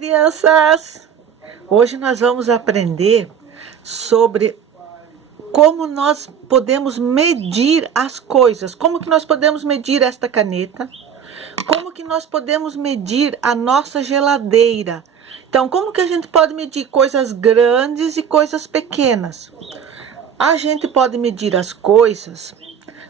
Crianças! Hoje nós vamos aprender sobre como nós podemos medir as coisas. Como que nós podemos medir esta caneta? Como que nós podemos medir a nossa geladeira? Então, como que a gente pode medir coisas grandes e coisas pequenas? A gente pode medir as coisas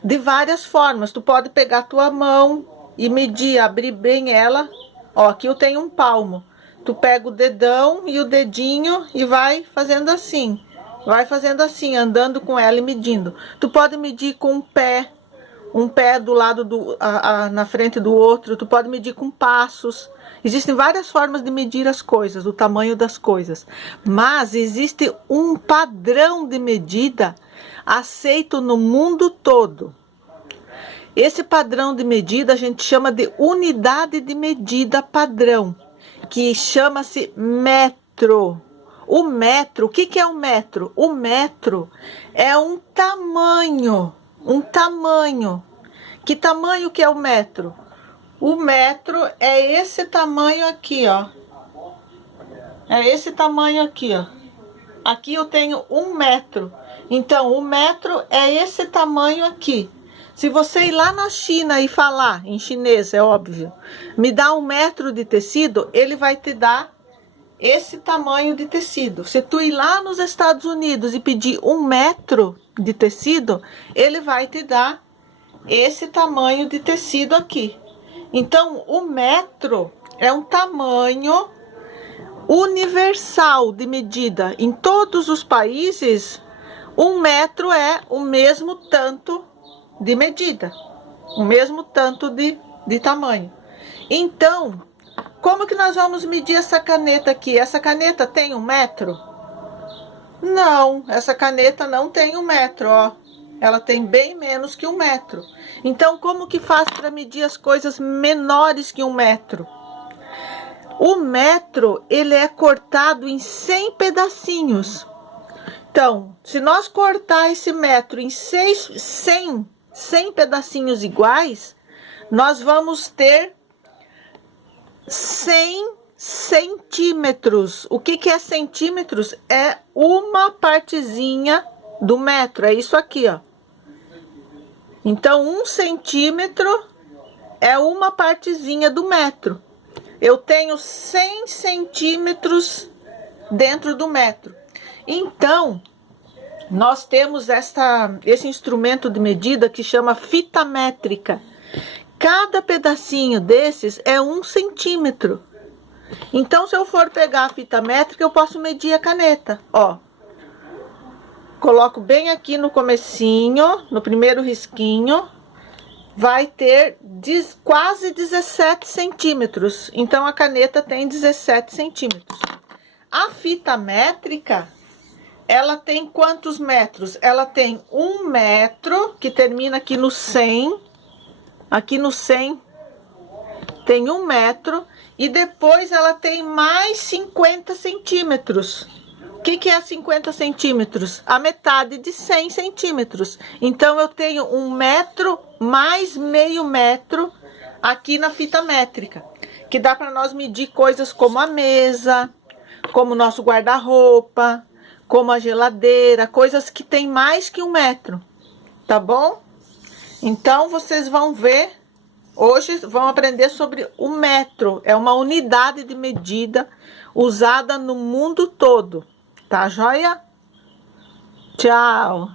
de várias formas. Tu pode pegar a tua mão e medir, abrir bem ela. Ó, aqui eu tenho um palmo. Tu pega o dedão e o dedinho e vai fazendo assim. Vai fazendo assim, andando com ela e medindo. Tu pode medir com um pé do lado na frente do outro. Tu pode medir com passos. Existem várias formas de medir as coisas, o tamanho das coisas. Mas existe um padrão de medida aceito no mundo todo. Esse padrão de medida a gente chama de unidade de medida padrão, que chama-se metro. O metro, o que é o metro? O metro é um tamanho. Que tamanho que é o metro? O metro é esse tamanho aqui, ó. É esse tamanho aqui, ó. Aqui eu tenho 1 metro. Então, o metro é esse tamanho aqui. Se você ir lá na China e falar, em chinês, é óbvio, me dá 1 metro de tecido, ele vai te dar esse tamanho de tecido. Se tu ir lá nos Estados Unidos e pedir 1 metro de tecido, ele vai te dar esse tamanho de tecido aqui. Então, o metro é um tamanho universal de medida. Em todos os países, 1 metro é o mesmo tanto de medida, o mesmo tanto de tamanho. Então, como que nós vamos medir essa caneta aqui? Essa caneta tem 1 metro? Não, essa caneta não tem 1 metro, ó. Ela tem bem menos que 1 metro. Então, como que faz para medir as coisas menores que 1 metro? O metro, ele é cortado em 100 pedacinhos. Então, se nós cortar esse metro em 100 pedacinhos iguais, nós vamos ter 100 centímetros. O que é centímetros? É uma partezinha do metro, é isso aqui, ó. Então, 1 centímetro é uma partezinha do metro. Eu tenho 100 centímetros dentro do metro. Então, nós temos esse instrumento de medida que chama fita métrica. Cada pedacinho desses é 1 centímetro. Então, se eu for pegar a fita métrica, eu posso medir a caneta, ó. Coloco bem aqui no comecinho, no primeiro risquinho, vai ter quase 17 centímetros. Então, a caneta tem 17 centímetros. A fita métrica, ela tem quantos metros? Ela tem 1 metro, que termina aqui no 100. Aqui no 100 tem 1 metro. E depois ela tem mais 50 centímetros. O que é 50 centímetros? A metade de 100 centímetros. Então, eu tenho 1 metro mais meio metro aqui na fita métrica. Que dá para nós medir coisas como a mesa, como o nosso guarda-roupa, como a geladeira, coisas que tem mais que 1 metro. Tá bom? Então, vocês vão ver, hoje vão aprender sobre o metro. É uma unidade de medida usada no mundo todo. Tá joia? Tchau!